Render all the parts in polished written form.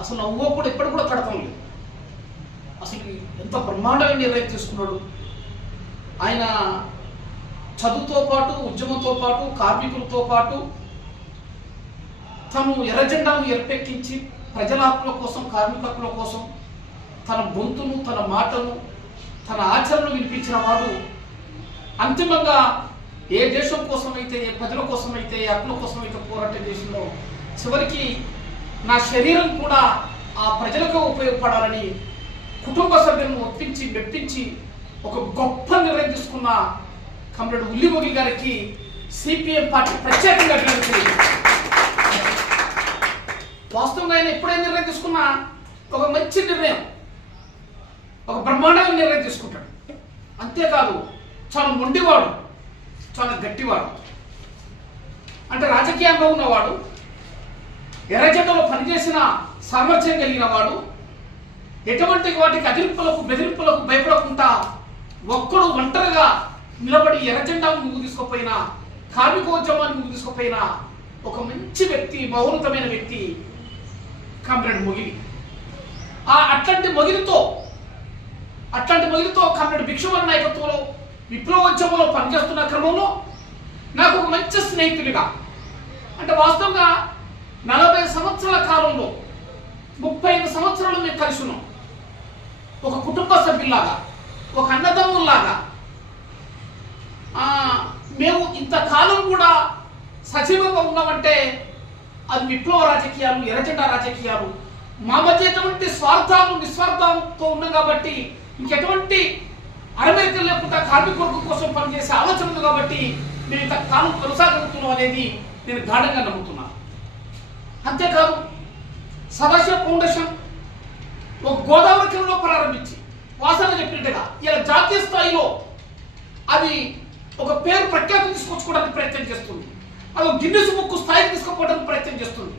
అసలు నవ్వు కూడా ఎప్పుడు కూడా కడతాం లేదు. అసలు ఎంత బ్రహ్మాండమైన నిర్ణయం తీసుకున్నాడు ఆయన. చదువుతో పాటు, ఉద్యమంతో పాటు, కార్మికులతో పాటు తను ఎర్రజెండాను ఎరపెక్కించి ప్రజల హక్కుల కోసం, కార్మిక హక్కుల కోసం తన గొంతును, తన మాటను, తన ఆచరణను వినిపించిన వాడు అంతిమంగా ఏ దేశం కోసమైతే, ఏ ప్రజల కోసమైతే, ఏ హక్కుల కోసమైతే పోరాటం చేసిందో చివరికి నా శరీరం కూడా ఆ ప్రజలకు ఉపయోగపడాలని కుటుంబ సభ్యులను ఒప్పించి మెప్పించి ఒక గొప్ప నిర్ణయం తీసుకున్న కమ్రేడ్ ఉల్లిమొగి గారికి సిపిఎం పార్టీ ప్రత్యేకంగా అభినందించింది. వాస్తవంగా ఆయన ఎప్పుడైనా నిర్ణయం తీసుకున్నా ఒక మంచి నిర్ణయం, ఒక బ్రహ్మాండమైన నిర్ణయం తీసుకుంటాడు. అంతేకాదు చాలా మొండివాడు, చాలా గట్టివాడు. అంటే రాజకీయంగా ఉన్నవాడు, ఎర్రజెండలో పనిచేసిన సామర్థ్యం కలిగిన వాడు, ఎటువంటి వాటికి అదిరింపులకు బెదిరింపులకు భయపడకుండా ఒక్కడు ఒంటరిగా నిలబడి ఎర్రజెండాను ముందుకు తీసుకుపోయిన, కార్మికోద్యమాన్ని ముందుకు తీసుకుపోయిన ఒక మంచి వ్యక్తి, మౌనతమైన వ్యక్తి కామ్రేడ్ మొగిలి. అట్లాంటి మొగిలితో కామ్రేడ్ భిక్షుమణి నాయకత్వంలో విప్లవోద్యమంలో పనిచేస్తున్న క్రమంలో నాకు ఒక మంచి స్నేహితుడిగా, అంటే వాస్తవంగా 40 సంవత్సరాల కాలంలో 35 సంవత్సరాలు మేము కలిసి ఉన్నాం. ఒక కుటుంబ సభ్యుల్లాగా, ఒక అన్నదమ్ముల్లాగా మేము ఇంతకాలం కూడా సజీవంగా ఉన్నామంటే అది విప్లవ రాజకీయాలు, ఎర్రజెండా రాజకీయాలు. మా మధ్య ఎటువంటి స్వార్థాలు, నిస్వార్థంతో ఉన్నాం కాబట్టి ఇంకెటువంటి అరమరికలు లేకుండా కార్మిక వర్గం కోసం పనిచేసే ఆలోచన ఉంది కాబట్టి మేము ఇంతకాలం కొనసాగుతున్నాం అనేది నేను గాఢంగా నమ్ముతున్నాను. అంతేకాదు సదాశివ ఫౌండేషన్ ఒక గోదావరిలో ప్రారంభించి వాసన చెప్పినట్టుగా ఇలా జాతీయ స్థాయిలో అది ఒక పేరు ప్రఖ్యాతి తీసుకొచ్చుకోవడానికి ప్రయత్నం చేస్తుంది. అది గిన్నెస్ బుక్ స్థాయికి తీసుకుపోవడానికి ప్రయత్నం చేస్తుంది.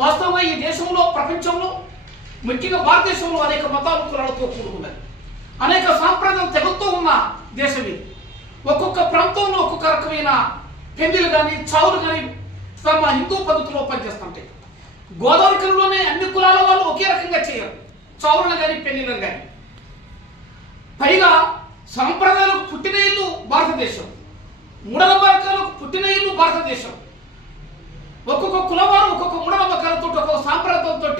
వాస్తవంగా ఈ దేశంలో, ప్రపంచంలో, ముఖ్యంగా భారతదేశంలో అనేక మతాలు, కులాలతో కూడుకున్నది, అనేక సాంప్రదాయాలు తెగతో ఉన్న దేశం ఇది. ఒక్కొక్క ప్రాంతంలో ఒక్కొక్క రకమైన పెళ్లిలు కానీ, చావులు కానీ తమ హిందూ పద్ధతిలో పనిచేస్తుంటాయి. గోదావరిలోనే అన్ని కులాల వాళ్ళు ఒకే రకంగా చేయరు, చావులను కానీ, పెళ్లిలను కానీ. పైగా సాంప్రదాయాలకు పుట్టిన ఇల్లు భారతదేశం, మూఢనమ్మకాలకు పుట్టిన ఇల్లు భారతదేశం. ఒక్కొక్క కులవారు ఒక్కొక్క మూఢనమ్మకాలతో, ఒక్కొక్క సాంప్రదాయంతో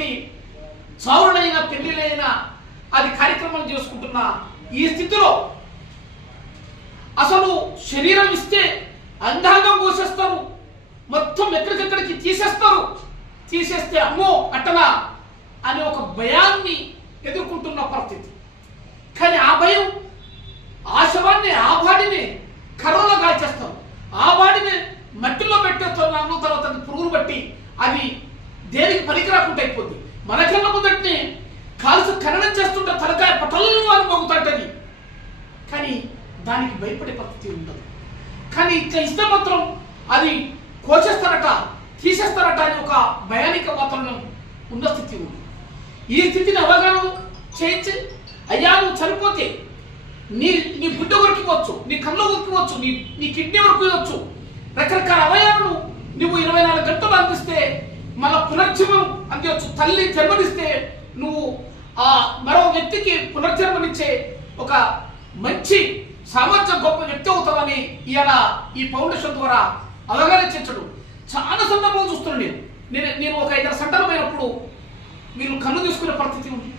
చావులైనా, పెళ్లిలైనా అది కార్యక్రమం చేసుకుంటున్న ఈ స్థితిలో అసలు శరీరం ఇస్తే అంగాంగం కోసేస్తారు, మొత్తం ఎక్కడికెక్కడికి తీసేస్తే అమ్మో అట్టనా అనే ఒక భయాన్ని ఎదుర్కొంటున్న పరిస్థితి. కానీ ఆ భయం, ఆ శవాన్ని, ఆ బాడీని కర్రలో కాల్చేస్తాం, ఆ బాడీని మట్టిలో పెట్టేస్తున్నాము, తర్వాత పురుగులు బట్టి అది దేనికి పనికి రాకుండా అయిపోద్ది. మనకన్నా ముందటిని కాల్సి ఖననం చేస్తుంటే తలకాయ పటల్లు అని మోగుతుంటది, కానీ దానికి భయపడే పరిస్థితి ఉండదు. కానీ ఇట్లా ఇస్తే మాత్రం అది కోసేస్తారట, తీసేస్తారట అని ఒక భయానిక వాతావరణం ఉన్న స్థితి ఉంది. ఈ స్థితిని అవగాహన చేయించి, అయ్యా నువ్వు చనిపోతే నీ గుడ్డ వరకివచ్చు, నీ కళ్ళు వరకివచ్చు, నీ కిడ్నీ వరకు ఇవ్వచ్చు, రకరకాల అవయాలను నువ్వు 24 గంటలు అందిస్తే మళ్ళా పునర్జీవం అందించవచ్చు. తల్లి జన్మనిస్తే నువ్వు ఆ మరో వ్యక్తికి పునర్జన్మనిచ్చే ఒక మంచి సామర్థ్యం గొప్ప వ్యక్తి అవుతావని ఇవాళ ఈ ఫౌండేషన్ ద్వారా అవగాహన చేర్చడం చాలా సందర్భాలు చూస్తున్నాను. నేను ఒక 5 సెంటర్లు పోయినప్పుడు వీళ్ళు కన్ను తీసుకునే పరిస్థితి ఉంది,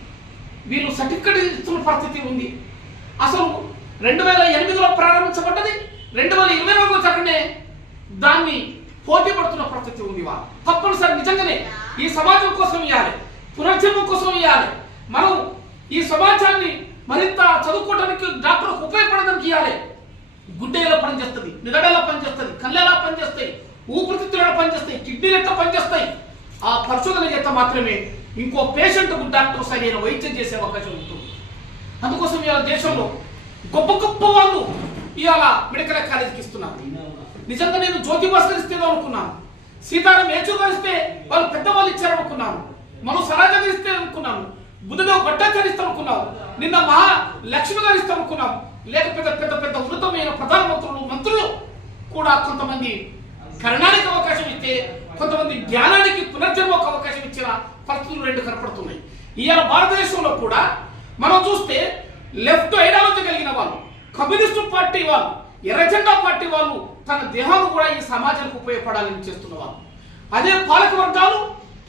వీళ్ళు సర్టిఫికెట్ ఇస్తున్న పరిస్థితి ఉంది. అసలు 2008లో ప్రారంభించబడ్డది, 2024లో చక్కనే దాన్ని పోటీ పడుతున్న పరిస్థితి ఉంది. వాళ్ళు తప్పనిసరి నిజంగానే ఈ సమాజం కోసం ఇవ్వాలి, పునర్జన్మం కోసం ఇవ్వాలి. మనం ఈ సమాజాన్ని మరింత చదువుకోవడానికి, డాక్టర్లకు ఉపయోగపడడానికి ఇవ్వాలి. గుడ్డ ఎలా పనిచేస్తుంది, నిదడ ఎలా పనిచేస్తుంది, కళ్ళు ఎలా పనిచేస్తాయి, ఊపిరితిత్తులు ఎలా పనిచేస్తాయి, కిడ్నీలు ఎట్లా పనిచేస్తాయి, ఆ పరిశోధన చేత మాత్రమే ఇంకో పేషెంట్కు డాక్టర్ సరైన వైద్యం చేసే అవకాశం ఉంటుంది. అందుకోసం ఇవాళ దేశంలో గొప్ప గొప్ప వాళ్ళు ఇవాళ మెడికల్ కాలేజీకి ఇస్తున్నారు. నిజంగా నేను జ్యోతి భాస్కర్ ఇస్తే అనుకున్నాను, సీతారాం యేచూరి గారు ఇస్తే వాళ్ళు పెద్దవాళ్ళు ఇచ్చారనుకున్నాను, మనం సరాజం ఇస్తే అనుకున్నాను, బుద్ధదేవ్ భట్టాచార్య ఇస్తాం అనుకున్నాం, నిన్న మహాలక్ష్మి గారు ఇస్తాం అనుకున్నాం. లేకపోతే పెద్ద పెద్ద ఉన్నతమైన ప్రధానమంత్రులు, మంత్రులు కూడా కొంతమంది కరణానికి అవకాశం ఇస్తే, కొంతమంది జ్ఞానానికి పునర్జన్మకు అవకాశం ఇచ్చిన పరిస్థితులు రెండు కనపడుతున్నాయి. ఇవాళ భారతదేశంలో కూడా మనం చూస్తే లెఫ్ట్ ఐడియాలజీ కలిగిన వాళ్ళు, కమ్యూనిస్టు పార్టీ వాళ్ళు, ఎర్రజెండా పార్టీ వాళ్ళు తన దేహాలు కూడా ఈ సమాజానికి ఉపయోగపడాలని చేస్తున్న వాళ్ళు, అదే పాలక వర్గాలు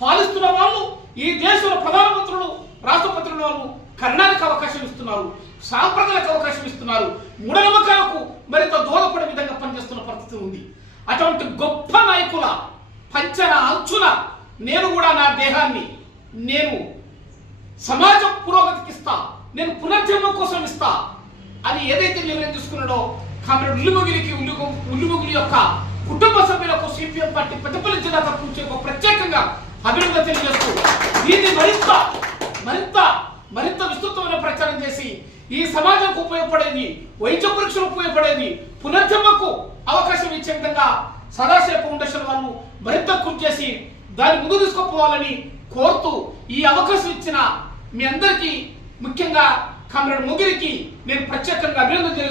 పాలిస్తున్న వాళ్ళు ఈ దేశంలో ప్రధానమంత్రులు రాష్ట్రపతుల వాళ్ళు కర్ణానికి అవకాశం ఇస్తున్నారు, సాంప్రదాయాలకు అవకాశం ఇస్తున్నారు, మూఢనమ్మకాలకు మరింత దోహదపడే విధంగా పనిచేస్తున్న పరిస్థితి ఉంది. అటువంటి గొప్ప నాయకుల పంచన అంచున నేను కూడా నా దేహాన్ని నేను సమాజ పురోగతికి ఇస్తా, నేను పునర్జన్మ కోసం ఇస్తా అని ఏదైతే నిర్ణయం తీసుకున్నాడో కామ్రేడ్ ఉల్లిమొగిలి యొక్క కుటుంబ సభ్యులకు సిపిఎం పార్టీ పెద్దపల్లి జిల్లా తరఫు నుంచి ప్రత్యేకంగా అభినందన తెలియజేస్తూ దీన్ని మరింత విస్తృతమైన ప్రచారం చేసి ఈ సమాజానికి ఉపయోగపడేది, వైద్య పరీక్షలు ఉపయోగపడేది, పునర్జన్మకు అవకాశం ఇచ్చే విధంగా సదాశివ ఫౌండేషన్ వాళ్ళు మరింత కృషి చేసి దాన్ని ముందు తీసుకుపోవాలని కోరుతూ ఈ అవకాశం ఇచ్చిన మీ అందరికీ ముఖ్యంగా కామ్రేడ్ మొగిలికి నేను ప్రత్యేకంగా అభినందన